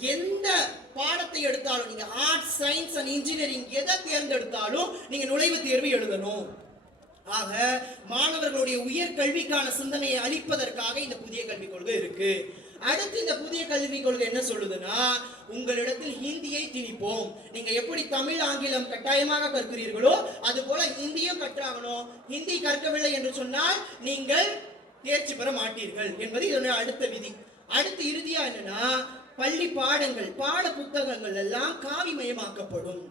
எந்த பாடத்தை எடுத்தாலும் நீங்க ஆர்ட்ஸ் சயின்ஸ் அண்ட் இன்ஜினியரிங் எதை தேர்ந்தெடுத்தாலும் நீங்க நுழைவுத் தேர்வு எழுதணும். ஆக மாணவர்களுடைய உயர் கல்விக்கான சிந்தனையை அளிப்பதற்காக இந்த புதிய கல்விக் கொள்கை இருக்கு. அடுத்து இந்த புதிய கல்விக் கொள்கை என்ன சொல்லுதுன்னா உங்களிடத்தில் ஹிந்தியை திணிப்போம். நீங்க எப்படி தமிழ் ஆங்கிலம் கட்டாயமாக கற்கிறீர்களோ அது போல ஹிந்தியும் கற்றாகணும். ஹிந்தி கற்கவில்லை என்று சொன்னால் நீங்கள் தேர்ச்சி பெற மாட்டீர்கள் என்பது இதனுடைய அடுத்த விதி. அடுத்து இறுதியா என்னன்னா பள்ளி பாடங்கள் பாட புத்தகங்கள் எல்லாம் காவிமயமாக்கப்படும்.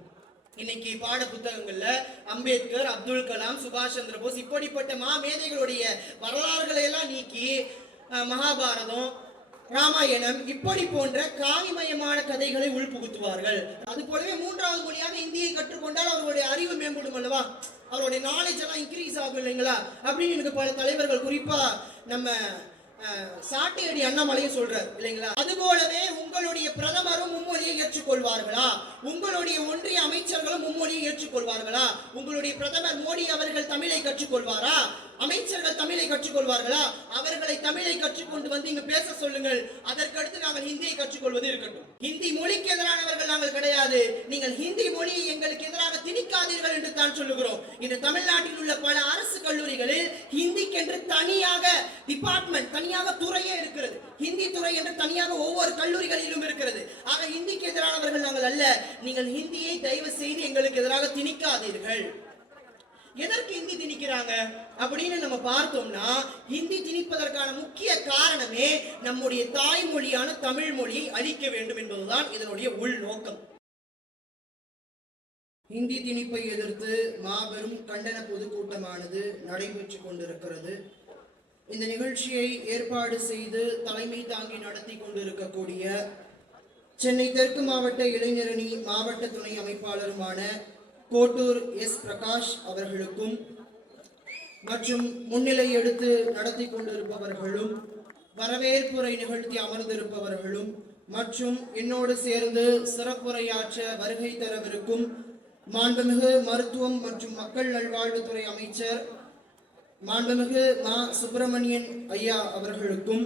இன்னைக்கு பாட புத்தகங்கள்ல அம்பேத்கர் அப்துல் கலாம் சுபாஷ் சந்திர போஸ் இப்படிப்பட்ட மா மேதைகளுடைய வரலாறுகளை எல்லாம் நீக்கி மகாபாரதம் ராமாயணம் இப்படி போன்ற காவிமயமான கதைகளை உள்புகுத்துவார்கள். அது போலவே மூன்றாவது மொழியாக இந்தியை கற்றுக்கொண்டால் அவருடைய அறிவு மேம்படும் அல்லவா? அவருடைய நாலேஜ் எல்லாம் இன்க்ரீஸ் ஆகும் இல்லைங்களா? அப்படின்னு எனக்கு பல தலைவர்கள் குறிப்பா நம்ம அஹ், சாட்டையடி அண்ணாமலையும் சொல்றார் இல்லைங்களா? அது போலவே உங்களுடைய பிரதமரும் மும்மொழியை ஏற்றுக்கொள்வார்களா? உங்களுடைய ஒன்றிய அமைச்சர்களும் மும்மொழியை ஏற்றுக்கொள்வார்களா? உங்களுடைய பிரதமர் மோடி அவர்கள் தமிழை கற்றுக்கொள்வாரா? அமைச்சர்கள் தமிழை கற்றுக்கொள்வார்களா? அவர்களை தமிழை கற்றுக்கொண்டு வந்து இங்கு பேச சொல்லுங்கள். அதற்கடுத்து நாங்கள் ஹிந்தியை கற்றுக்கொள்வது இருக்கட்டும். ஹிந்தி மொழிக்கு எதிரானவர்கள் நாங்கள் கிடையாது. நீங்கள் ஹிந்தி மொழியை எங்களுக்கு எதிராக திணிக்காதீர்கள் என்று தான் சொல்லுகிறோம். இன்று தமிழ்நாட்டில் உள்ள பல அரசு கல்லூரிகளில் ஹிந்திக்கென்று தனியாக டிபார்ட்மெண்ட் தனியாக துறையே இருக்கிறது. ஹிந்தி துறை என்று தனியாக ஒவ்வொரு கல்லூரிகளிலும் இருக்கிறது. ஆக ஹிந்திக்கு எதிரானவர்கள் நாங்கள் அல்ல. நீங்கள் ஹிந்தியை தயவு செய்து எங்களுக்கு எதிராக திணிக்காதீர்கள். எதற்கு ஹிந்தி திணிக்கிறாங்க? அப்படின்னு நம்ம பார்த்தோம்னா ஹிந்தி திணிப்பதற்கான முக்கிய காரணமே நம்முடைய தாய்மொழியான தமிழ் மொழியை அழிக்க வேண்டும் என்பதுதான் இதனுடைய உள்நோக்கம். ஹிந்தி திணிப்பை எதிர்த்து மாபெரும் கண்டன பொதுக்கூட்டமானது நடைபெற்றுக் கொண்டிருக்கிறது. இந்த நிகழ்ச்சியை ஏற்பாடு செய்து தலைமை தாங்கி நடத்தி கொண்டிருக்கக்கூடிய சென்னை தெற்கு மாவட்ட இளைஞரணி மாவட்ட துணை அமைப்பாளருமான கோட்டூர் எஸ். பிரகாஷ் அவர்களுக்கும் மற்றும் முன்னிலை எடுத்து நடத்தி கொண்டிருப்பவர்களும் வரவேற்புரை நிகழ்த்தி அமர்ந்திருப்பவர்களும் மற்றும் என்னோடு சேர்ந்து சிறப்புரையாற்ற வருகை தரவிருக்கும் மாண்புமிகு மருத்துவம் மற்றும் மக்கள் நல்வாழ்வுத்துறை அமைச்சர் மாண்புமிகு மா. சுப்பிரமணியன் ஐயா அவர்களுக்கும்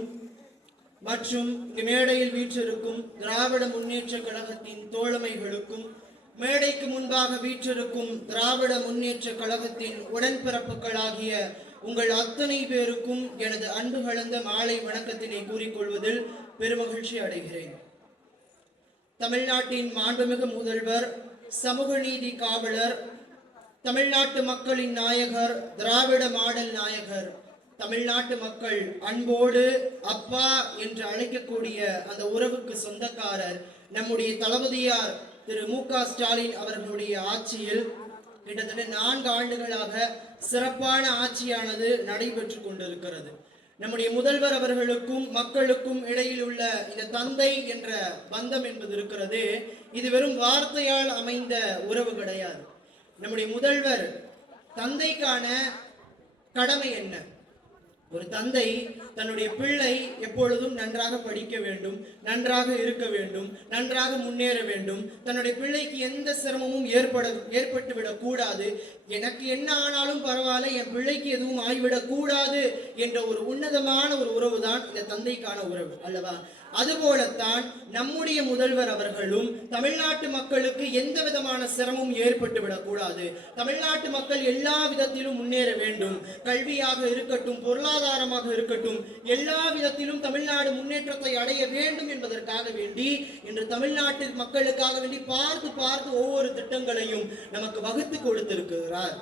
மற்றும் மேடையில் வீற்றிருக்கும் திராவிட முன்னேற்ற கழகத்தின் தோழமைகளுக்கும் மேடைக்கு முன்பாக வீற்றிருக்கும் திராவிட முன்னேற்ற கழகத்தின் உடன்பிறப்புகளாகிய உங்கள் அத்தனை பேருக்கும் எனது அன்பு கலந்த மாலை வணக்கத்தினை கூறிக்கொள்வதில் பெருமகிழ்ச்சி அடைகிறேன். தமிழ்நாட்டின் மாண்புமிகு முதல்வர் சமூக நீதி காவலர் தமிழ்நாட்டு மக்களின் நாயகர் திராவிட மாடல் நாயகர் தமிழ்நாட்டு மக்கள் அன்போடு அப்பா என்று அழைக்கக்கூடிய அந்த உறவுக்கு சொந்தக்காரர் நம்முடைய தளபதியார் திரு மு க ஸ்டாலின் அவர்களுடைய ஆட்சியில் கிட்டத்தட்ட நான்கு ஆண்டுகளாக சிறப்பான ஆட்சியானது நடைபெற்று கொண்டிருக்கிறது. நம்முடைய முதல்வர் அவர்களுக்கும் மக்களுக்கும் இடையில் உள்ள இந்த தந்தை என்ற பந்தம் என்பது இருக்கிறது. இது வெறும் வார்த்தையால் அமைந்த உறவு கிடையாது. நம்முடைய முதல்வர் தந்தைக்கான கடமை என்ன? ஒரு தந்தை தன்னுடைய பிள்ளை எப்பொழுதும் நன்றாக படிக்க வேண்டும் நன்றாக இருக்க வேண்டும் நன்றாக முன்னேற வேண்டும். தன்னுடைய பிள்ளைக்கு எந்த சிரமமும் ஏற்பட ஏற்பட்டு விடக்கூடாது எனக்கு என்ன ஆனாலும் பரவாயில்ல என் பிள்ளைக்கு எதுவும் ஆகிவிடக்கூடாது என்ற ஒரு உன்னதமான ஒரு உறவு தான் இந்த தந்தைக்கான உறவு அல்லவா? அதுபோலத்தான் நம்முடைய முதல்வர் அவர்களும் தமிழ்நாட்டு மக்களுக்கு எந்த விதமான சிரமமும் ஏற்பட்டு விடக்கூடாது. தமிழ்நாட்டு மக்கள் எல்லா விதத்திலும் முன்னேற வேண்டும். கல்வியாக இருக்கட்டும் பொருளாதாரமாக இருக்கட்டும் எல்லா விதத்திலும் தமிழ்நாடு முன்னேற்றத்தை அடைய வேண்டும் என்பதற்காக வேண்டி இன்று தமிழ்நாட்டு மக்களுக்காக வேண்டி பார்த்து பார்த்து ஒவ்வொரு திட்டங்களையும் நமக்கு வகுத்து கொடுத்திருக்கிறார்.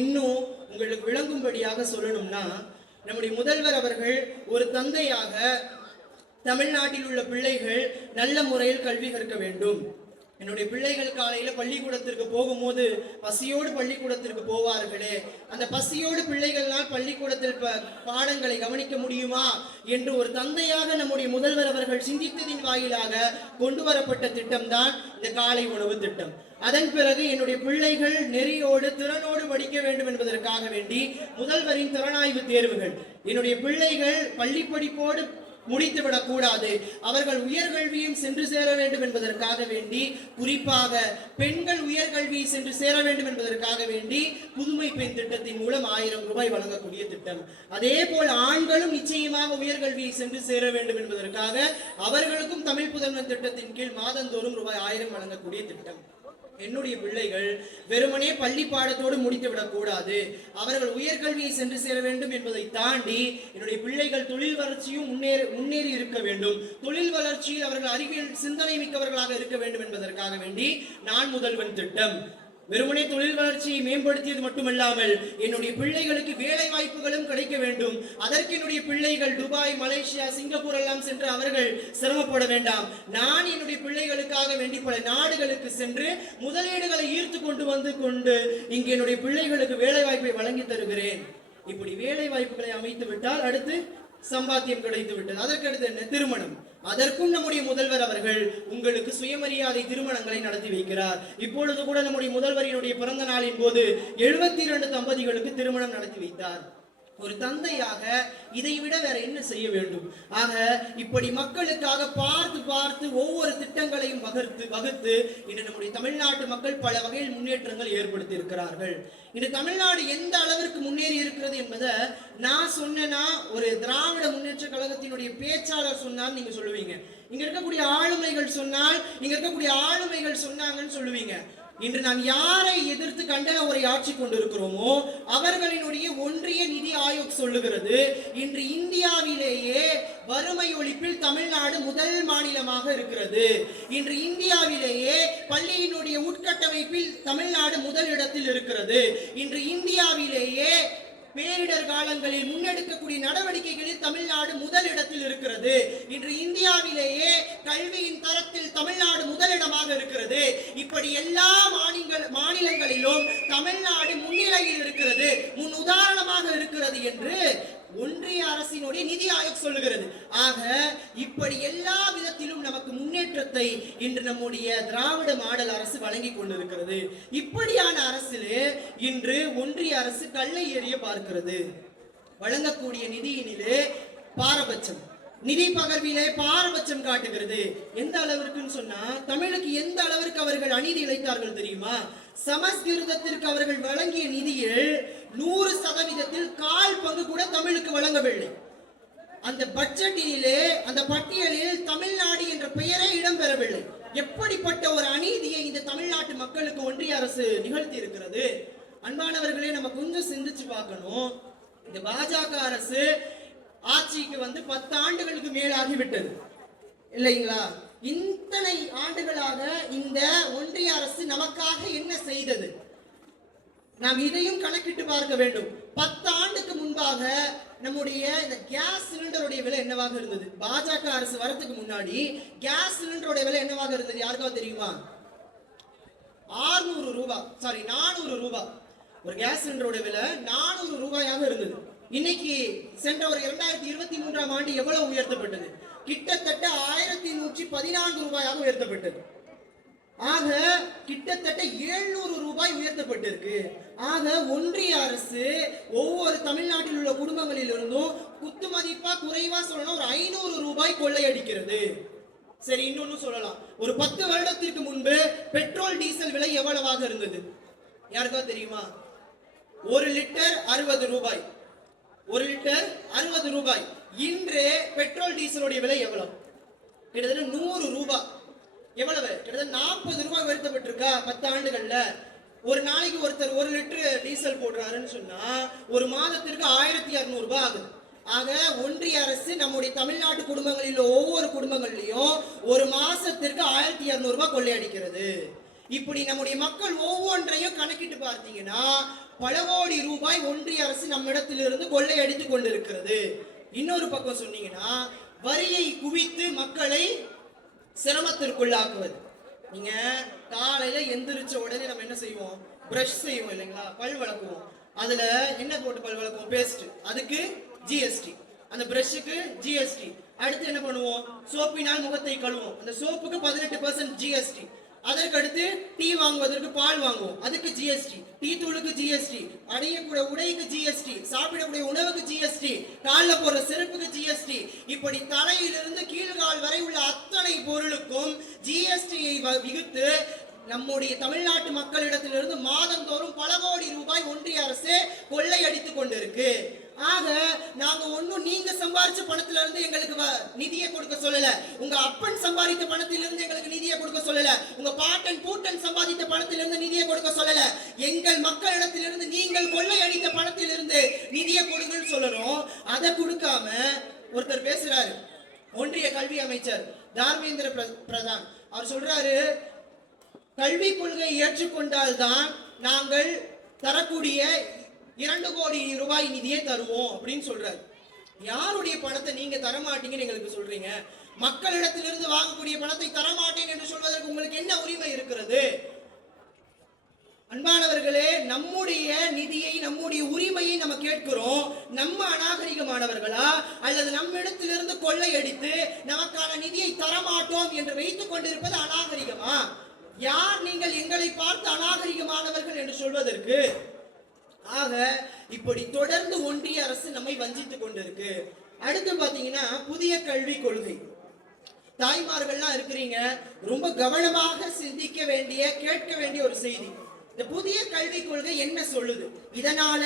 இன்னும் உங்களுக்கு விளங்கும்படியாக சொல்லணும்னா நம்முடைய முதல்வர் அவர்கள் ஒரு தந்தையாக தமிழ்நாட்டில் உள்ள பிள்ளைகள் நல்ல முறையில் கல்வி கற்க வேண்டும். என்னுடைய பிள்ளைகள் காலையில பள்ளிக்கூடத்திற்கு போகும்போது பசியோடு பள்ளிக்கூடத்திற்கு போவார்களே. அந்த பசியோடு பிள்ளைகளால் பள்ளிக்கூடத்தில் ப- பாடங்களை கவனிக்க முடியுமா? என்று ஒரு தந்தையாக நம்முடைய முதல்வர் அவர்கள் சிந்தித்ததின் வாயிலாக கொண்டு வரப்பட்ட திட்டம்தான் இந்த காலை உணவு திட்டம். அதன் பிறகு என்னுடைய பிள்ளைகள் நெறியோடு திறனோடு படிக்க வேண்டும் என்பதற்காக வேண்டி முதல்வரின் திறனாய்வு தேர்வுகள். என்னுடைய பிள்ளைகள் பள்ளி படிப்போடு முடித்துவிடக் கூடாது அவர்கள் உயர்கல்வியும் சென்று சேர வேண்டும் என்பதற்காக வேண்டி குறிப்பாக பெண்கள் உயர்கல்வி சென்று சேர வேண்டும் என்பதற்காக வேண்டி புதுமை பெண் திட்டத்தின் மூலம் ஆயிரம் ரூபாய் வழங்கக்கூடிய திட்டம். அதே போல் ஆண்களும் நிச்சயமாக உயர்கல்வியை சென்று சேர வேண்டும் என்பதற்காக அவர்களுக்கும் தமிழ் புதல்வன் திட்டத்தின் கீழ் மாதந்தோறும் ரூபாய் ஆயிரம் வழங்கக்கூடிய திட்டம். என்னுடைய பிள்ளைகள் வெறுமனே பள்ளி பாடத்தோடு முடித்து விடக்கூடாது அவர்கள் உயர்கல்வியை சென்று சேர வேண்டும் என்பதை தாண்டி என்னுடைய பிள்ளைகள் தொழில் வளர்ச்சியும் முன்னேறி முன்னேறி இருக்க வேண்டும். தொழில் வளர்ச்சியில் அவர்கள் அறிவியல் சிந்தனை மிக்கவர்களாக இருக்க வேண்டும் என்பதற்காக வேண்டி நான் முதல்வன் திட்டம். வெறுமனே தொழில் வளர்ச்சியை மேம்படுத்தியது மட்டுமல்லாமல் என்னுடைய பிள்ளைகளுக்கு வேலை வாய்ப்புகளும் கிடைக்க வேண்டும். அதற்கு என்னுடைய பிள்ளைகள் துபாய் மலேசியா சிங்கப்பூர் எல்லாம் சென்று அவர்கள் சிரமப்பட வேண்டாம். நான் என்னுடைய பிள்ளைகளுக்காக வேண்டி பல நாடுகளுக்கு சென்று முதலீடுகளை ஈர்த்து கொண்டு வந்து கொண்டு இங்கு என்னுடைய பிள்ளைகளுக்கு வேலை வாய்ப்பை வழங்கி தருகிறேன். இப்படி வேலை வாய்ப்புகளை அமைத்து விட்டால் அடுத்து சம்பாத்தியம் கிடைத்து விட்டது அதற்கடுத்து என்ன? திருமணம். அதற்கும் நம்முடைய முதல்வர் அவர்கள் உங்களுக்கு சுயமரியாதை திருமணங்களை நடத்தி வைக்கிறார். இப்பொழுது கூட நம்முடைய முதல்வரினுடைய பிறந்த நாளின் போது எழுபத்தி இரண்டு தம்பதிகளுக்கு திருமணம் நடத்தி வைத்தார். ஒரு தந்தையாக இதை விட வேற என்ன செய்ய வேண்டும்? ஆக இப்படி மக்களுக்காக பார்த்து பார்த்து ஒவ்வொரு திட்டங்களையும் வகுத்து வகுத்து இன்று நம்முடைய தமிழ்நாட்டு மக்கள் பல வகையில் முன்னேற்றங்கள் ஏற்படுத்தி இருக்கிறார்கள் இன்று தமிழ்நாடு எந்த அளவிற்கு முன்னேறி இருக்கிறது என்பதை நான் சொன்னேன்னா ஒரு திராவிட முன்னேற்ற கழகத்தினுடைய பேச்சாளர் சொன்னால் நீங்க சொல்லுவீங்க. இங்க இருக்கக்கூடிய ஆளுமைகள் சொன்னால் இங்க இருக்கக்கூடிய ஆளுமைகள் சொன்னாங்கன்னு சொல்லுவீங்க. இன்று நாம் யாரை எதிர்த்து கண்டன உரை ஆட்சி கொண்டிருக்கிறோமோ அவர்களினுடைய ஒன்றிய நிதி ஆயோக் சொல்லுகிறது இன்று இந்தியாவிலேயே வறுமை ஒழிப்பில் தமிழ்நாடு முதல் மாநிலமாக இருக்கிறது. இன்று இந்தியாவிலேயே பள்ளியினுடைய உட்கட்டமைப்பில் தமிழ்நாடு முதல் இடத்தில் இருக்கிறது. இன்று இந்தியாவிலேயே பேரிடர் காலங்களில் முன்னெடுக்கக்கூடிய நடவடிக்கைகளில் தமிழ்நாடு முதலிடத்தில் இருக்கிறது. இன்று இந்தியாவிலேயே கல்வியின் தரத்தில் தமிழ்நாடு முதலிடமாக இருக்கிறது. இப்படி எல்லா மாநில மாநிலங்களிலும் தமிழ்நாடு முன்னிலையில் இருக்கிறது முன் உதாரணமாக இருக்கிறது என்று ஒன்றிய அரசினுடைய நிதி ஆயோக் சொல்லுகிறது. ஆக இப்படி எல்லா விதத்திலும் நமக்கு முன்னேற்றத்தை இன்று நம்முடைய திராவிட மாடல் அரசு வழங்கி கொண்டிருக்கிறது. இப்படியான அரசிலே இன்று ஒன்றிய அரசு கல்லை எறிய பார்க்கிறது. வழங்கக்கூடிய நிதியினிலே பாரபட்சம். நிதி பகர்விலே பாரபட்சம் காட்டுகிறது. எந்த அளவிற்குன்னு சொன்னா தமிழுக்கு எந்த அளவிற்கு அவர்கள் அநீதி இழைத்தார்கள் தெரியுமா? சமஸ்கிருதத்திற்கு அவர்கள் வழங்கிய நிதியில் நூறு சதவீதத்தில் கால் பங்கு கூட தமிழுக்கு வழங்கவில்லை. அந்த பட்ஜெட்டிலே அந்த பட்டியலில் தமிழ்நாடு என்ற பெயரே இடம்பெறவில்லை. எப்படிப்பட்ட ஒரு அநீதியை இந்த தமிழ்நாட்டு மக்களுக்கு ஒன்றிய அரசு நிகழ்த்தி இருக்கிறது அன்பானவர்களே நம்ம கொஞ்சம் சிந்திச்சு பார்க்கணும். இந்த பாஜக அரசு ஆட்சிக்கு வந்து பத்து ஆண்டுகளுக்கு மேலாகிவிட்டது. இல்லைங்களா? இத்தனை ஆண்டுகளாக இந்த ஒன்றிய அரசு நமக்காக என்ன செய்தது? நாம் இதையும் கணக்கிட்டு பார்க்க வேண்டும். பத்து ஆண்டுக்கு முன்பாக நம்முடைய இந்த கேஸ் சிலிண்டருடைய விலை என்னவாக இருந்தது? பாஜக அரசு வரத்துக்கு முன்னாடி கேஸ் சிலிண்டருடைய விலை என்னவாக இருந்தது? யாருக்காவது தெரியுமா? ஆறுநூறு ரூபாய் சாரி நானூறு ரூபாய் ஒரு கேஸ் சிலிண்டருடைய விலை நானூறு ரூபாயாக இருந்தது. இன்னைக்கு சென்ற ஒரு இரண்டாயிரத்தி இருபத்தி மூன்றாம் ஆண்டு எவ்வளவு உயர்த்தப்பட்டது? கிட்டத்தட்ட ஆயிரத்தி நூற்றி பதினான்கு ரூபாயாக உயர்த்தப்பட்டது. ஆக கிட்டத்தட்ட 700 ரூபாய் உயர்த்தப்பட்டிருக்கு. ஆக ஒன்றிய அரசு ஒவ்வொரு தமிழ்நாட்டில் உள்ள குடும்பங்களில் இருந்தும் குத்து மதிப்பா குறைவா சொல்லணும் ஒரு ஐநூறு ரூபாய் கொள்ளையடிக்கிறது. சரி இன்னொன்னு சொல்லலாம். ஒரு பத்து வருடத்திற்கு முன்பு பெட்ரோல் டீசல் விலை எவ்வளவாக இருந்தது? யாருக்காவது தெரியுமா? ஒரு லிட்டர் அறுபது ரூபாய். ஒரு லிட்டர் அறுபது ரூபாய். இன்று பெட்ரோல் டீசலுடைய விலை எவ்வளவு? கிட்டத்தட்ட நூறு ரூபாய் எவ்வளவு? கிட்டத்தட்ட நாற்பது ரூபாய் உயர்த்தப்பட்டிருக்கா பத்து ஆண்டுகள்ல. ஒரு நாளைக்கு ஒருத்தர் ஒரு லிட்டர் டீசல் போடுறாருன்னு சொன்னா ஒரு மாதத்திற்கு ஆயிரத்தி இரநூறு ரூபாய் ஆகுது. ஆக ஒன்றிய அரசு நம்முடைய தமிழ்நாட்டு குடும்பங்களில் ஒவ்வொரு குடும்பங்கள்லையும் ஒரு மாசத்திற்கு ஆயிரத்தி இரநூறு ரூபாய் கொள்ளையடிக்கிறது. இப்படி நம்முடைய மக்கள் ஒவ்வொன்றையும் கணக்கிட்டு பார்த்தீங்கன்னா பல கோடி ரூபாய் ஒன்றிய அரசு நம்மிடத்திலிருந்து கொள்ளையடித்து கொண்டிருக்கிறது. இன்னொரு பக்கம் சொன்னீங்கன்னா வரியை குவித்து மக்களை சிரமத்திற்குள்ளாக்குவது. நீங்க காலையில எந்திரிச்ச உடனே நம்ம என்ன செய்வோம்? பிரஷ் செய்வோம் இல்லைங்களா? பல் வளர்க்குவோம். அதுல என்ன போட்டு பல் வளர்க்குவோம் பேஸ்ட் அதுக்கு ஜிஎஸ்டி அந்த பிரஷ்ஷுக்கு ஜிஎஸ்டி அடுத்து என்ன பண்ணுவோம்? சோப்பினால் முகத்தை கழுவோம் அந்த சோப்புக்கு பதினெட்டு பர்சன்ட் ஜிஎஸ்டி அதற்கடுத்து டீ வாங்குவதற்கு பால் வாங்குவோம். அதுக்கு ஜிஎஸ்டி டீ தூளுக்கு ஜிஎஸ்டி அணியக்கூடிய உடைக்கு ஜிஎஸ்டி சாப்பிடக்கூடிய உணவுக்கு ஜிஎஸ்டி காலில் போற செருப்புக்கு ஜிஎஸ்டி இப்படி தலையிலிருந்து கீழ்கால் வரை உள்ள அத்தனை பொருளுக்கும் ஜிஎஸ்டியை விகுத்து நம்முடைய தமிழ்நாட்டு மக்களிடத்திலிருந்து மாதந்தோறும் பல கோடி ரூபாய் ஒன்றிய அரசு கொள்ளையடித்துக் கொண்டிருக்கு ஆக நாங்க ஒண்ணும் நீங்க சம்பாரிச்ச பணத்துல இருந்து எங்களுக்கு வ- நிதியை கொடுக்க சொல்லல. உங்க அப்பன் சம்பாதித்த பணத்திலிருந்து எங்களுக்கு நிதியை கொடுக்க சொல்லல. உங்க பாட்டன் பூட்டன் சம்பாதித்த பணத்திலிருந்து நிதியை கொடுக்க சொல்லல. எங்கள் மக்களிடத்திலிருந்து நீங்கள் கொள்ளையடித்த பணத்திலிருந்து நிதியை கொடுங்கன்னு சொல்லணும். அதை கொடுக்காம ஒருத்தர் பேசுறாரு. ஒன்றிய கல்வி அமைச்சர் தார்மேந்திர பிரதான். அவர் சொல்றாரு கல்வி கொள்கை ஏற்றுக்கொண்டால்தான் நாங்கள் தரக்கூடிய இரண்டு கோடி ரூபாய் நிதியை தருவோம் அப்படின்னு சொல்றாரு. யாருடைய பணத்தை நீங்க தர மாட்டீங்கன்னு எங்களுக்கு சொல்றீங்க? மக்களிடத்திலிருந்து வாங்கக்கூடிய பணத்தை தர மாட்டேன் என்று சொல்வதற்கு உங்களுக்கு என்ன உரிமை இருக்கிறது? அன்பானவர்களே நம்முடைய நிதியை நம்முடைய உரிமையை நம்ம கேட்கிறோம். நம்ம அநாகரிகமானவர்களா? அல்லது நம்மிடத்திலிருந்து கொள்ளையடித்து நமக்கான நிதியை தரமாட்டோம் என்று வைத்துக் கொண்டிருப்பது அநாகரிகமா? யார் நீங்கள் எங்களை பார்த்து அநாகரிகமானவர்கள் என்று சொல்வதற்கு? ஆக இப்படி தொடர்ந்து ஒன்றிய அரசு நம்மை வஞ்சித்துக் கொண்டிருக்கு. அடுத்து பாத்தீங்கன்னா புதிய கல்விக் கொள்கை. தாய்மார்கள்லாம் இருக்கிறீங்க ரொம்ப கவனமாக சிந்திக்க வேண்டிய கேட்க வேண்டிய ஒரு செய்தி. இந்த புதிய கல்விக் கொள்கை என்ன சொல்லுது? இதனால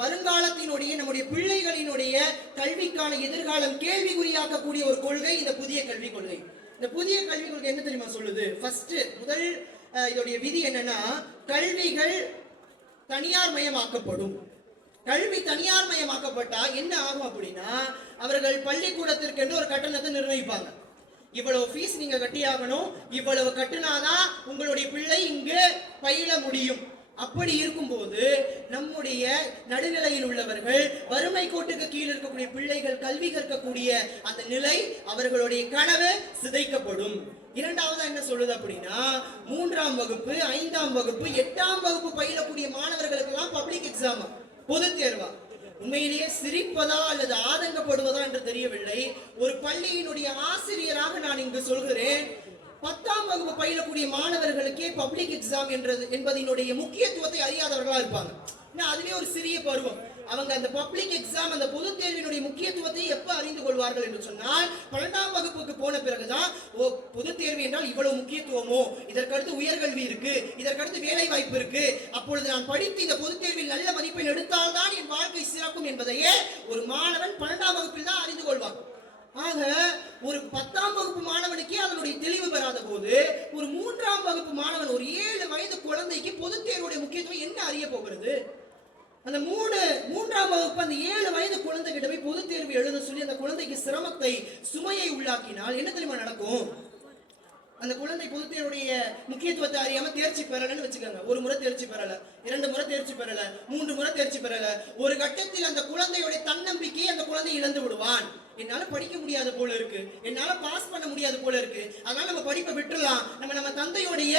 வருங்காலத்தினுடைய நம்முடைய பிள்ளைகளினுடைய கல்விக்கான எதிர்காலம் கேள்விக்குறியாக்கக்கூடிய ஒரு கொள்கை இந்த புதிய கல்விக் கொள்கை. இந்த புதிய கல்விக் கொள்கை என்ன தெரியுமா சொல்லுது? ஃபர்ஸ்ட் முதல் இதோடைய விதி என்னன்னா கல்விகள் தனியார் மயமாக்கப்படும். கல்வி தனியார் மயமாக்கப்பட்டா என்ன ஆகும் அப்படின்னா அவர்கள் பள்ளிக்கூடத்திற்கென்று ஒரு கட்டணத்தை நிர்ணயிப்பாங்க. இவ்வளவு ஃபீஸ் நீங்க கட்டியாகணும் இவ்வளவு கட்டினாதான் உங்களுடைய பிள்ளை இங்கு பயில முடியும். அப்படி இருக்கும்போது நம்முடைய நடுநிலையில் உள்ளவர்கள் வறுமை கோட்டுக்கு கீழ் இருக்கக்கூடிய பிள்ளைகள் கல்வி கற்கக்கூடிய அந்த நிலை அவர்களுடைய கனவு சிதைக்கப்படும். இரண்டாவது என்ன சொல்லுது அப்படின்னா மூன்றாம் வகுப்பு ஐந்தாம் வகுப்பு எட்டாம் வகுப்பு பயிலக்கூடிய மாணவர்களுக்கெல்லாம் பப்ளிக் எக்ஸாம் பொது தேர்வா? உண்மையிலேயே சிரிப்பதா அல்லது ஆதங்கப்படுவதா என்று தெரியவில்லை. ஒரு பள்ளியினுடைய ஆசிரியராக நான் இங்கு சொல்கிறேன் பத்தாம் வகுப்பு பயிலக்கூடிய மாணவர்களுக்கே பப்ளிக் எக்ஸாம் என்றது என்பதனுடைய முக்கியத்துவத்தை அறியாதவர்களா இருப்பாங்க. ஏன்னா அதுவே ஒரு சிறிய பருவம். அவங்க அந்த பப்ளிக் எக்ஸாம் அந்த பொது தேர்வினுடைய முக்கியத்துவத்தை எப்ப அறிந்து கொள்வார்கள் என்று சொன்னால் பன்னெண்டாம் வகுப்புக்கு போன பிறகுதான் ஓ பொது தேர்வு என்றால் இவ்வளவு முக்கியத்துவமோ? இதற்கடுத்து உயர்கல்வி இருக்கு இதற்கடுத்து வேலை வாய்ப்பு இருக்கு. அப்பொழுது நான் படித்து இந்த பொது தேர்வில் நல்ல மதிப்பெண் எடுத்தால்தான் என் வாழ்க்கை சிறக்கும் என்பதையே ஒரு மாணவன் பன்னெண்டாம் வகுப்பில் தான் அறிந்து கொள்வான். ஆக ஒரு பத்தாம் வகுப்பு மாணவனுக்கே அதனுடைய தெளிவு பெறாத போது ஒரு மூன்றாம் வகுப்பு மாணவன் ஒரு ஏழு வயது குழந்தைக்கு பொது தேர்வுடைய முக்கியத்துவம் என்ன அறிய போகிறது? அந்த மூணு மூன்றாம் வகுப்பு அந்த ஏழு வயது குழந்தை கிட்ட போய் பொது தேர்வு எழுத சொல்லி அந்த குழந்தைக்கு சிரமத்தை சுமையை உள்ளாக்கினால் என்ன தெரியுமா நடக்கும்? அந்த குழந்தை பொதுத் தேர்வுடைய முக்கியத்துவத்தை அறியாம தேர்ச்சி பெறலன்னு வச்சுக்கோங்க. ஒரு முறை தேர்ச்சி பெறல இரண்டு முறை தேர்ச்சி பெறல மூன்று முறை தேர்ச்சி பெறல ஒரு கட்டத்தில் அந்த குழந்தையுடைய தன்னம்பிக்கையை அந்த குழந்தை இழந்து விடுவான். என்னால படிக்க முடியாது போல இருக்கு. என்னால பாஸ் பண்ண முடியாது போல இருக்கு. அதனால நம்ம படிப்பை விட்டுறலாம். நம்ம நம்ம தந்தையுடைய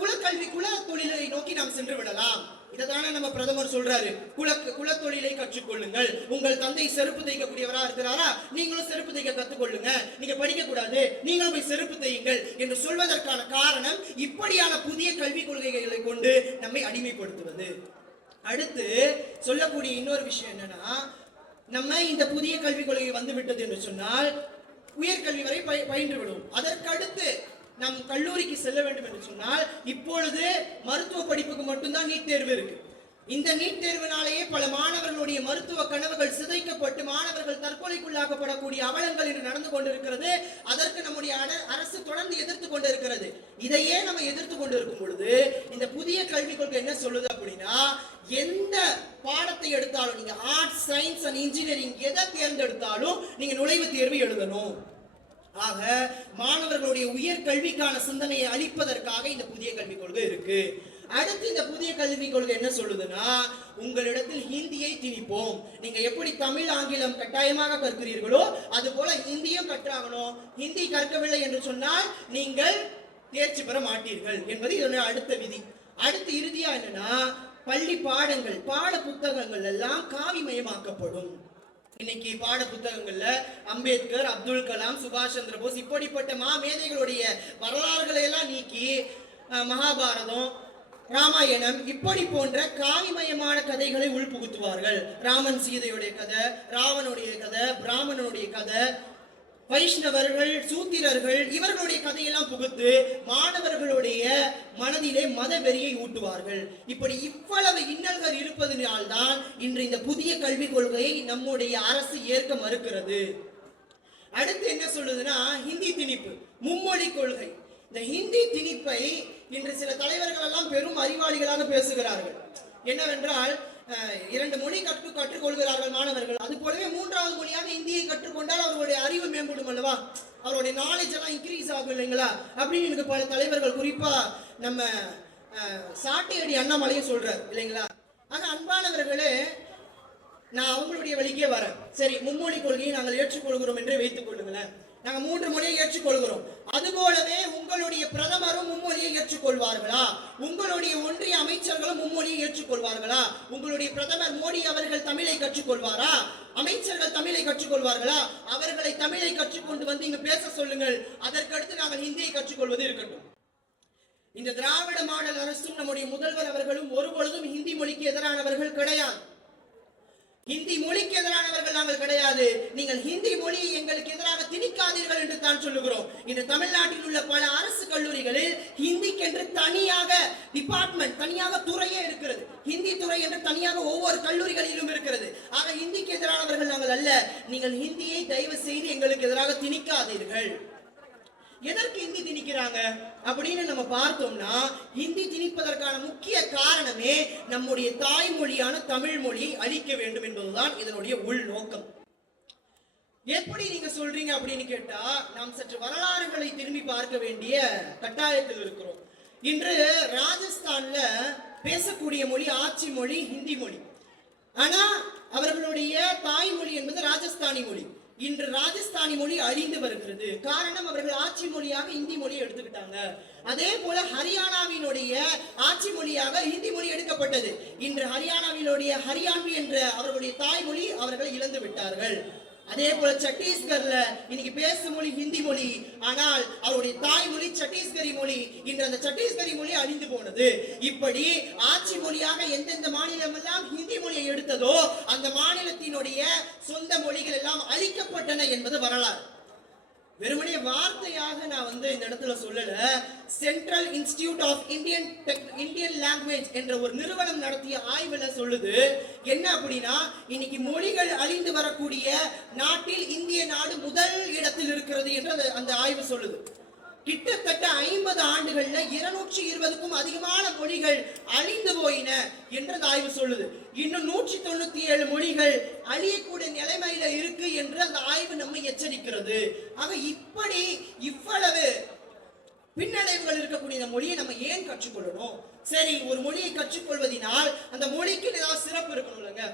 குலக்கல்வி குல தொழிலை நோக்கி நாம் சென்று விடலாம். இதைதானே நம்ம பிரதமர் சொல்றாரு. குல குலத்தொழிலை கற்றுக்கொள்ளுங்கள். உங்கள் தந்தை செருப்பு தைக்கக்கூடியவரா இருக்கிறாரா? நீங்களும் செருப்பு தைக்க கத்துக்கொள்ளுங்க நீங்க படிக்க கூடாது. நீங்களும் போய் செருப்பு தையுங்கள் என்று சொல்வதற்கான காரணம் இப்படியான புதிய கல்விக் கொள்கைகளை கொண்டு நம்மை அடிமைப்படுத்துவது. அடுத்து சொல்லக்கூடிய இன்னொரு விஷயம் என்னன்னா நம்ம இந்த புதிய கல்விக் கொள்கை வந்து விட்டது என்று சொன்னால் உயர்கல்வி வரை பயின்று விடும் அதற்கடுத்து நம் கல்லூரிக்கு செல்ல வேண்டும் என்று சொன்னால் இப்பொழுது மருத்துவ படிப்புக்கு மட்டும்தான் நீட் தேர்வு இருக்கு. இந்த நீட் தேர்வினாலேயே பல மாணவர்களுடைய மருத்துவ கனவுகள் சிதைக்கப்பட்டு மாணவர்கள் தற்கொலைக்குள்ளாக்கப்படக்கூடிய அவலங்கள் இன்று நடந்து கொண்டிருக்கிறது. அதற்கு நம்முடைய அட- அரசு தொடர்ந்து எதிர்த்து கொண்டிருக்கிறது. இதையே நம்ம எதிர்த்து கொண்டிருக்கும் பொழுது இந்த புதிய கல்விக் கொள்கை என்ன சொல்லுது அப்படின்னா எந்த பாடத்தை எடுத்தாலும் நீங்க ஆர்ட்ஸ் சயின்ஸ் அண்ட் இன்ஜினியரிங் எதை தேர்ந்தெடுத்தாலும் நீங்க நுழைவுத் தேர்வு எழுதணும். ஆக மாணவர்களுடைய உயர் கல்விக்கான சிந்தனையை அளிப்பதற்காக இந்த புதிய கல்விக் கொள்கை இருக்கு. அடுத்து இந்த புதிய கல்விக் கொள்கை என்ன சொல்லுதுன்னா உங்களிடத்தில் ஹிந்தியை திணிப்போம். நீங்க எப்படி தமிழ் ஆங்கிலம் கட்டாயமாக கற்கிறீர்களோ அது போல ஹிந்தியும் கற்றாகணும். ஹிந்தி கற்கவில்லை என்று சொன்னால் நீங்கள் தேர்ச்சி பெற மாட்டீர்கள் என்பது இதனுடைய அடுத்த விதி. அடுத்து இறுதியா என்னன்னா பள்ளி பாடங்கள் பாட புத்தகங்கள் எல்லாம் காவிமயமாக்கப்படும். இன்னைக்கு பாட புத்தகங்கள்ல அம்பேத்கர் அப்துல் கலாம் சுபாஷ் சந்திர போஸ் இப்படிப்பட்ட மா மேதைகளுடைய வரலாறுகளை எல்லாம் நீக்கி மகாபாரதம் ராமாயணம் இப்படி போன்ற காவிமயமான கதைகளை உள்புகுத்துவார்கள். ராமன் சீதையுடைய கதை ராவனுடைய கதை பிராமணனுடைய கதை வைஷ்ணவர்கள் சூத்திரர்கள் இவர்களுடைய கதையெல்லாம் புகுத்து மாணவர்களுடைய மனதிலே மத வெறியை ஊட்டுவார்கள். இப்படி இவ்வளவு இன்னல்கள் இருப்பதனால்தான் இன்று இந்த புதிய கல்விக் கொள்கையை நம்முடைய அரசு ஏற்க மறுக்கிறது. அடுத்து என்ன சொல்லுதுன்னா ஹிந்தி திணிப்பு மும்மொழி கொள்கை. இந்த ஹிந்தி திணிப்பை இன்று சில தலைவர்கள் எல்லாம் பெரும் அறிவாளிகளாக பேசுகிறார்கள். என்னவென்றால் இரண்டு மொழி கற்று கற்றுக்கொள்கிறார்கள் மாணவர்கள். அது போலவே மூன்றாவது மொழியாக இந்தியை கற்றுக்கொண்டால் அவருடைய அறிவு மேம்படும் அல்லவா? அவருடைய நாலேஜ் எல்லாம் இன்க்ரீஸ் ஆகும் இல்லைங்களா? அப்படின்னு எனக்கு பல தலைவர்கள் குறிப்பா நம்ம சாட்டையடி அண்ணாமலையும் சொல்றார் இல்லைங்களா? ஆக அன்பானவர்களே நான் அவங்களுடைய வழிக்கே வரேன். சரி மும்மொழி கொள்கையை நாங்கள் ஏற்றுக்கொள்கிறோம் என்று வைத்துக் கொள்ளுங்களேன். நாங்க மூன்று மொழியை ஏற்றுக்கொள்கிறோம். அதுபோலவே உங்களுடைய பிரதமரும் மும்மொழியை ஏற்றுக்கொள்வார்களா? உங்களுடைய ஒன்றிய அமைச்சர்களும் மும்மொழியை ஏற்றுக்கொள்வார்களா? உங்களுடைய பிரதமர் மோடி அவர்கள் தமிழை கற்றுக்கொள்வாரா? அமைச்சர்கள் தமிழை கற்றுக்கொள்வார்களா? அவர்களை தமிழை கற்றுக்கொண்டு வந்து இங்கு பேச சொல்லுங்கள். அதற்கடுத்து நாங்கள் ஹிந்தியை கற்றுக்கொள்வது இருக்கட்டும். இந்த திராவிட மாடல் அரசும் நம்முடைய முதல்வர் அவர்களும் ஒருபொழுதும் ஹிந்தி மொழிக்கு எதிரானவர்கள் கிடையாது. ஹிந்தி மொழிக்கு எதிரானவர்கள் நாங்கள் கிடையாது. நீங்கள் ஹிந்தி மொழியை எங்களுக்கு எதிராக என்று தான் சொல்லுகிறோம். இன்று தமிழ்நாட்டில் உள்ள பல அரசு கல்லூரிகளில் ஹிந்திக்கென்று தனியாக டிபார்ட்மெண்ட் தனியாக துறையே இருக்கிறது. ஹிந்தி துறை என்று தனியாக ஒவ்வொரு கல்லூரிகளிலும் இருக்கிறது. ஆக ஹிந்திக்கு எதிரானவர்கள் நாங்கள் அல்ல. நீங்கள் ஹிந்தியை தயவு செய்து எங்களுக்கு எதிராக திணிக்காதீர்கள். எதற்கு ஹிந்தி திணிக்கிறாங்க? அப்படின்னு நம்ம பார்த்தோம்னா ஹிந்தி திணிப்பதற்கான முக்கிய காரணமே நம்முடைய தாய்மொழியான தமிழ் மொழியை அழிக்க வேண்டும் என்பதுதான் இதனுடைய உள்நோக்கம். எப்படி நீங்க சொல்றீங்க அப்படின்னு கேட்டா நாம் சற்று வரலாறுகளை திரும்பி பார்க்க வேண்டிய கட்டாயத்தில் இருக்கிறோம். இன்று ராஜஸ்தான்ல பேசக்கூடிய மொழி ஆட்சி மொழி ஹிந்தி மொழி. ஆனா அவர்களுடைய தாய்மொழி என்பது ராஜஸ்தானி மொழி. இன்று ராஜஸ்தானி மொழி அழிந்து வருகிறது. காரணம் அவர்கள் ஆட்சி மொழியாக இந்தி மொழியை எடுத்துக்கிட்டாங்க. அதே போல ஹரியானாவினுடைய ஆட்சி மொழியாக ஹிந்தி மொழி எடுக்கப்பட்டது. இன்று ஹரியானாவினுடைய ஹரியான்வி என்ற அவர்களுடைய தாய்மொழி அவர்கள் இழந்து விட்டார்கள். அதே போல சத்தீஸ்கர்ல இன்னைக்கு பேசும் மொழி ஹிந்தி மொழி ஆனால் அவருடைய தாய்மொழி சத்தீஸ்கரி மொழி இன்று அந்த சத்தீஸ்கரி மொழி அழிந்து போனது. இப்படி ஆட்சி மொழியாக எந்தெந்த மாநிலம் எல்லாம் ஹிந்தி மொழியை எடுத்ததோ அந்த மாநிலத்தினுடைய சொந்த மொழிகள் எல்லாம் அழிக்கப்பட்டன என்பது வரலாறு. வெறுமனே வார்த்தையாக நான் வந்து இந்த இடத்துல சொல்லல. Central institute of Indian Indian language என்ற ஒரு நிறுவனம் நடத்திய ஆய்வுல சொல்லுது. என்ன அப்படின்னா இன்னைக்கு மொழிகள் அழிந்து வரக்கூடிய நாட்டில் இந்திய நாடு முதல் இடத்தில் இருக்கிறது என்று அந்த- அந்த ஆய்வு சொல்லுது. கிட்டத்தட்ட ஐம்பது ஆண்டுகள்ல இருநூற்றி இருபதுக்கும் அதிகமான மொழிகள் அழிந்து போயின என்று அந்த ஆய்வு சொல்லுது. இன்னும் நூற்றி தொண்ணூத்தி ஏழு மொழிகள் அழியக்கூடிய நிலைமையில இருக்கு என்று அந்த ஆய்வு நம்ம எச்சரிக்கிறது. ஆக இப்படி இவ்வளவு பின்னடைவுகள் இருக்கக்கூடிய இந்த மொழியை நம்ம ஏன் கற்றுக்கொள்ளணும்? சரி ஒரு மொழியை கற்றுக்கொள்வதினால் அந்த மொழிக்கு ஏதாவது சிறப்பு இருக்கணும் இல்லைங்க?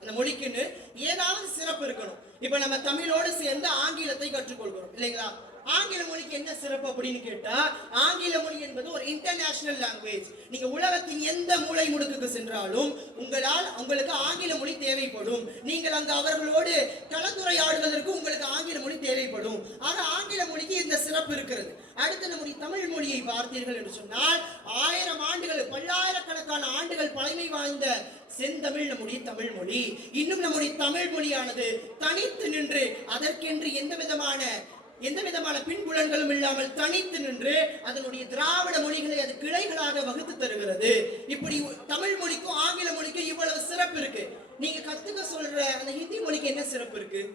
அந்த மொழிக்குன்னு ஏதாவது சிறப்பு இருக்கணும். இப்ப நம்ம தமிழோடு சேர்ந்து ஆங்கிலத்தை கற்றுக்கொள்கிறோம் இல்லைங்களா? ஆங்கில மொழிக்கு என்ன சிறப்பு அப்படின்னு கேட்டா ஆங்கில மொழி என்பது ஒரு இன்டர்நேஷனல் லாங்குவேஜ் நீங்க உலகத்தின் எந்த மூலை முடுக்குக்கு சென்றாலும் உங்களால் உங்களுக்கு ஆங்கில மொழி தேவைப்படும். நீங்கள் அங்கு அவர்களோடு கலந்துரையாடுவதற்கு உங்களுக்கு ஆங்கில மொழி தேவைப்படும். ஆக ஆங்கில மொழிக்கு இந்த சிறப்பு இருக்கிறது. அடுத்து நம்முடைய தமிழ் மொழியை பார்த்தீர்கள் என்று சொன்னால் ஆயிரம் ஆண்டுகள் பல்லாயிரக்கணக்கான ஆண்டுகள் பழமை வாய்ந்த செந்தமிழ் நம்முடைய தமிழ் மொழி. இன்னும் நம்முடைய தமிழ் மொழியானது தனித்து நின்று அதற்கென்று எந்த விதமான எந்த விதமான பின்புலன்களும் இல்லாமல் தனித்து நின்று அதனுடைய திராவிட மொழிகளை அது கிளைகளாக வகுத்து தருகிறது. இப்படி தமிழ் மொழிக்கும் ஆங்கில மொழிக்கும் இவ்வளவு சிறப்பு இருக்கு. நீங்க கத்துக்க சொல்ற அந்த ஹிந்தி மொழிக்கு என்ன சிறப்பு இருக்கு?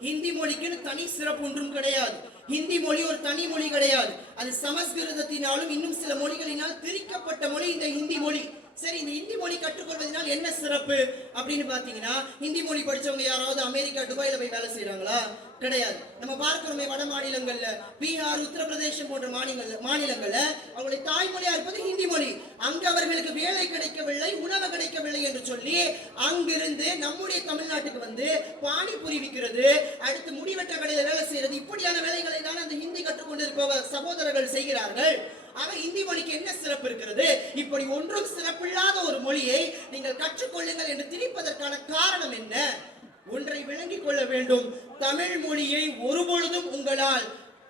ஹிந்தி மொழிக்குன்னு தனி சிறப்பு ஒன்றும் கிடையாது. ஹிந்தி மொழி ஒரு தனி மொழி கிடையாது. அது சமஸ்கிருதத்தினாலும் இன்னும் சில மொழிகளினால் திரிக்கப்பட்ட மொழி இந்த ஹிந்தி மொழி. சரி இந்த ஹிந்தி மொழி கற்றுக்கொள்வதனால் என்ன சிறப்பு? அப்படின்னு பாத்தீங்கன்னா ஹிந்தி மொழி படிச்சவங்க யாராவது அமெரிக்கா துபாயில போய் வேலை செய்றாங்களா? கிடையாது. நம்ம பார்க்கிறோமே வட மாநிலங்கள்ல பீகார் உத்தரப்பிரதேசம் போன்ற மாநிலங்கள்ல மாநிலங்கள்ல அவங்களுடைய தாய்மொழியா இருப்பது ஹிந்தி மொழி. அங்கு அவர்களுக்கு வேலை கிடைக்கவில்லை உணவு கிடைக்கவில்லை என்று சொல்லி அங்கிருந்து நம்முடைய தமிழ்நாட்டுக்கு வந்து பானிபுரி விற்கிறது அடுத்து முடிவெட்ட கடையில வேலை செய்யறது. இப்படியான வேலைகளை தான் அந்த ஹிந்தி கற்றுக்கொண்டிருப்பவர் சகோதரர்கள் செய்கிறார்கள். ஆக இந்தி மொழிக்கு என்ன சிறப்பு இருக்கிறது? இப்படி ஒன்றும் சிறப்பில்லாத ஒரு மொழியை நீங்கள் கற்றுக்கொள்ளுங்கள் என்று திணிப்பதற்கான காரணம் என்ன? ஒன்றை விளங்கிக் கொள்ள வேண்டும். தமிழ் மொழியை ஒருபொழுதும் உங்களால்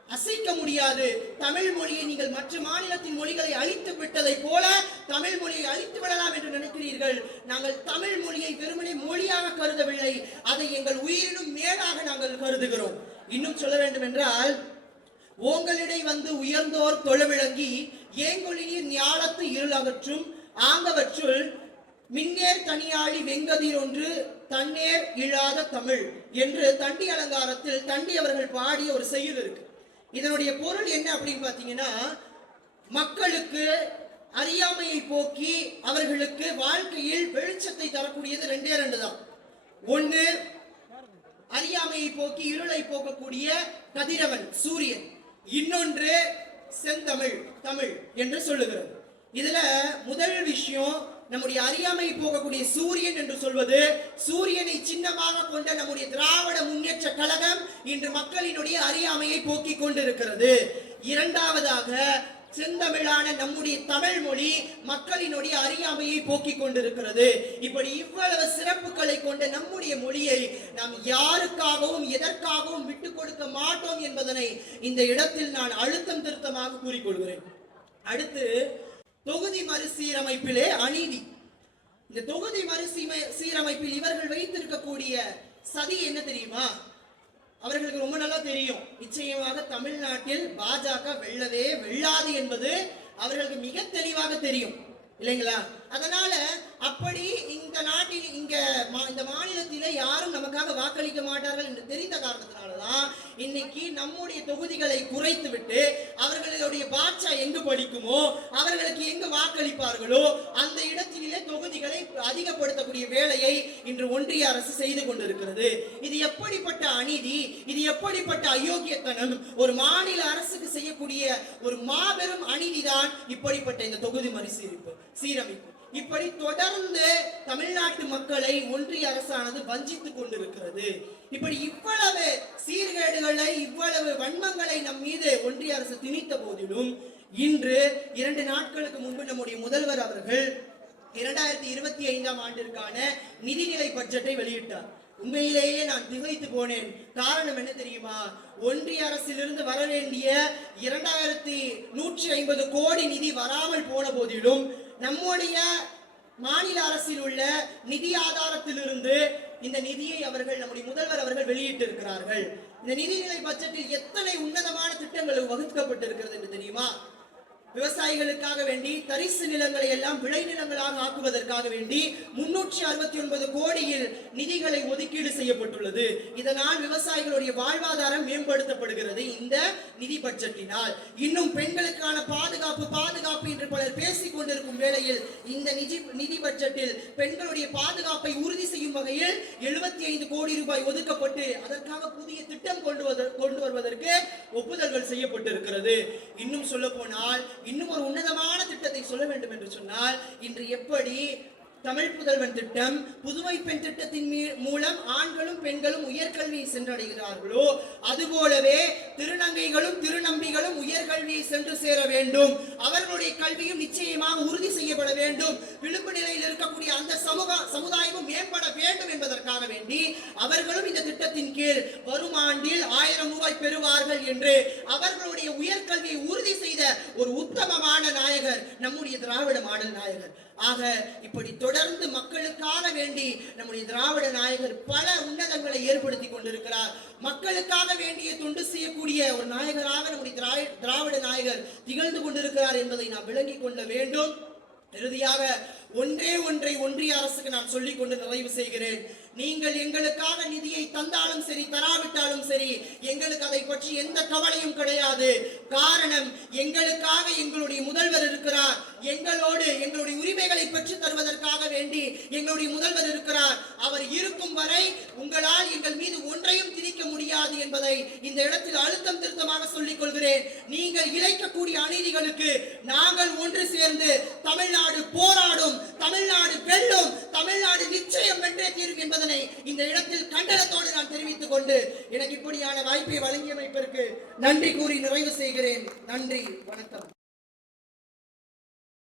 அசைக்க முடியாது. தமிழ் மொழியை நீங்கள் மற்ற மாநிலத்தின் மொழிகளை அழித்து விட்டதை போல தமிழ் மொழியை அழித்து விடலாம் என்று நினைக்கிறீர்கள். நாங்கள் தமிழ் மொழியை வெறுமனே மொழியாக கருதவில்லை. அதை எங்கள் உயிரினும் மேலாக நாங்கள் கருதுகிறோம். இன்னும் சொல்ல வேண்டும் என்றால் ஓங்களிடை வந்து உயர்ந்தோர் தொழுவிளங்கி ஏங்கொழியின் ஞாலத்து இருளகற்றும் ஆங்கவற்றுள் மின்னேர் தனியாழி வெங்கதிர் ஒன்று தன்னேர் இழாத தமிழ் என்று தண்டி அலங்காரத்தில் தண்டி அவர்கள் பாடிய ஒரு செய்யுள் இருக்கு. இதனுடைய பொருள் என்ன அப்படின்னு பார்த்தீங்கன்னா மக்களுக்கு அறியாமையை போக்கி அவர்களுக்கு வாழ்க்கையில் வெளிச்சத்தை தரக்கூடியது ரெண்டே ரெண்டு தான். ஒன்று அறியாமையை போக்கி இருளை போக்கக்கூடிய கதிரவன் சூரியன். இன்னொன்று செந்தமிழ் தமிழ் என்று சொல்லுகிறது. இதுல முதல் விஷயம் நம்முடைய அறியாமை போகக்கூடிய சூரியன் என்று சொல்வது சூரியனை சின்னமாக கொண்ட நம்முடைய திராவிட முன்னேற்ற கழகம் இன்று மக்களினுடைய அறியாமையை போக்கிக் கொண்டிருக்கிறது. இரண்டாவதாக செந்தமிழான நம்முடைய தமிழ் மொழி மக்களினுடைய அறியாமையை போக்கிக் கொண்டிருக்கிறது. இப்படி இவ்வளவு சிறப்புகளை கொண்ட நம்முடைய மொழியை நாம் யாருக்காகவும் எதற்காகவும் விட்டு கொடுக்க மாட்டோம் என்பதனை இந்த இடத்தில் நான் அழுத்தம் திருத்தமாக கூறிக்கொள்கிறேன். அடுத்து தொகுதி மறுசீரமைப்பிலே அநீதி. இந்த தொகுதி மறுசீமை சீரமைப்பில் இவர்கள் வைத்திருக்கக்கூடிய சதி என்ன தெரியுமா? அவர்களுக்கு ரொம்ப நல்லா தெரியும். நிச்சயமாக தமிழ்நாட்டில் பாஜக வெல்லவே வெல்லாது என்பது அவர்களுக்கு மிக தெளிவாக தெரியும். இல்லைங்களா? அதனால அப்படி இந்த நாட்டில் இங்க மா- இந்த மாநிலத்திலே யாரும் நமக்காக வாக்களிக்க மாட்டார்கள் என்று தெரிந்த காரணத்தினாலதான் இன்னைக்கு நம்முடைய தொகுதிகளை குறைத்து விட்டு அவர்களுடைய பாட்சா எங்கு படிக்குமோ அவர்களுக்கு எங்கு வாக்களிப்பார்களோ அந்த இடத்திலே தொகுதிகளை அதிகப்படுத்தக்கூடிய வேலையை இன்று ஒன்றிய அரசு செய்து கொண்டிருக்கிறது. இது எப்படிப்பட்ட அநீதி இது எப்படிப்பட்ட அயோக்கியத்தனம்? ஒரு மாநில அரசுக்கு செய்யக்கூடிய ஒரு மாபெரும் அநீதிதான் இப்படிப்பட்ட இந்த தொகுதி மறுசீரிப்பு சீரமைப்பு. இப்படி தொடர்ந்து தமிழ்நாட்டு மக்களை ஒன்றிய அரசானது வஞ்சித்துக் கொண்டிருக்கிறது. இப்படி இவ்வளவு சீர்கேடுகளை இவ்வளவு வன்மங்களை நம் மீது ஒன்றிய அரசு திணித்த போதிலும் இன்று இரண்டு நாட்களுக்கு முன்பு நம்முடைய முதல்வர் அவர்கள் இரண்டாயிரத்தி இருபத்தி ஐந்தாம் ஆண்டிற்கான நிதிநிலை பட்ஜெட்டை வெளியிட்டார். உண்மையிலேயே நான் திகைத்து போனேன். காரணம் என்ன தெரியுமா? ஒன்றிய அரசிலிருந்து வர வேண்டிய இரண்டாயிரத்தி நூற்றி ஐம்பது கோடி நிதி வராமல் போன போதிலும் நம்முடைய மாநில அரசில் உள்ள நிதி ஆதாரத்திலிருந்து இந்த நிதியை அவர்கள் நம்முடைய முதல்வர் அவர்கள் வெளியிட்டிருக்கிறார்கள். இந்த நிதிநிலை பட்ஜெட்டில் எத்தனை உன்னதமான திட்டங்கள் வகுக்கப்பட்டிருக்கிறது என்று தெரியுமா? விவசாயிகளுக்காக வேண்டி தரிசு நிலங்களை எல்லாம் விளைநிலங்களாக ஆக்குவதற்காக வேண்டி முன்னூற்றி அறுபத்தி ஒன்பது கோடியில் நிதிகளை ஒதுக்கீடு செய்யப்பட்டுள்ளது. இதனால் விவசாயிகளுடைய வாழ்வாதாரம் மேம்படுத்தப்படுகிறது இந்த நிதி பட்ஜெட்டினால். இன்னும் பெண்களுக்கான பாதுகாப்பு பாதுகாப்பு என்று பலர் பேசிக் கொண்டிருக்கும் வேளையில் இந்த நிதி நிதி பட்ஜெட்டில் பெண்களுடைய பாதுகாப்பை உறுதி செய்யும் வகையில் எழுபத்தி ஐந்து கோடி ரூபாய் ஒதுக்கப்பட்டு அதற்காக புதிய திட்டம் கொண்டு கொண்டு வருவதற்கு ஒப்புதல்கள் செய்யப்பட்டிருக்கிறது. இன்னும் சொல்ல போனால் இன்னும் ஒரு உன்னதமான திட்டத்தை சொல்ல வேண்டும் என்று சொன்னால் இன்று எப்படி தமிழ் புதல்வன் திட்டம் புதுமை பெண் திட்டத்தின் மூலம் ஆண்களும் பெண்களும் உயர்கல்வியை சென்றடைகிறார்களோ அதுபோலவே திருநங்கைகளும் திருநம்பிகளும் உயர்கல்வியை சென்று சேர வேண்டும். அவர்களுடைய கல்வியும் நிச்சயமாக உறுதி செய்யப்பட வேண்டும். விளிம்பு நிலையில் இருக்கக்கூடிய அந்த சமூக சமுதாயமும் மேம்பட வேண்டும் என்பதற்காக வேண்டி அவர்களும் இந்த திட்டத்தின் கீழ் வரும் ஆண்டில் ஆயிரம் ரூபாய் பெறுவார்கள் என்று அவர்களுடைய உயர்கல்வியை உறுதி செய்த ஒரு உத்தமமான நாயகர் நம்முடைய திராவிட மாடல் நாயகர். ஆக இப்படி தொடர்ந்து மக்களுக்காக வேண்டி நம்முடைய திராவிட நாயகர் பல உன்னதங்களை ஏற்படுத்தி கொண்டிருக்கிறார். மக்களுக்காக வேண்டிய தொண்டு செய்யக்கூடிய ஒரு நாயகராக நம்முடைய திராவி- திராவிட நாயகர் திகழ்ந்து கொண்டிருக்கிறார் என்பதை நாம் விளங்கிக் கொள்ள வேண்டும். இறுதியாக ஒன்றே ஒன்றை ஒன்றிய அரசுக்கு நான் சொல்லிக் கொண்டு நிறைவு செய்கிறேன். நீங்கள் எங்களுக்காக நிதியை தந்தாலும் சரி தராவிட்டாலும் சரி எங்களுக்கு அதை பற்றி எந்த கவலையும் கிடையாது. காரணம் எங்களுக்காக எங்களுடைய முதல்வர் இருக்கிறார். எங்களோடு எங்களுடைய உரிமைகளை பெற்று தருவதற்காக வேண்டி எங்களுடைய முதல்வர் இருக்கிறார். அவர் இருக்கும் வரை உங்களால் எங்கள் மீது ஒன்றையும் திணிக்க முடியாது என்பதை இந்த இடத்தில் அழுத்தம் திருத்தமாக சொல்லிக் கொள்கிறேன். நீங்கள் இழைக்கக்கூடிய அநீதிகளுக்கு நாங்கள் ஒன்று சேர்ந்து தமிழ்நாடு போராடும் தமிழ்நாடு வெல்லும் தமிழ்நாடு நிச்சயம் வென்றே தீரும் என்பதனை இந்த இடத்தில் கண்டனத்தோடு நான் தெரிவித்துக் கொண்டு எனக்கு இப்படியான வாய்ப்பை வழங்கியமைப்பிற்கு நன்றி கூறி நிறைவு செய்கிறேன். நன்றி வணக்கம்.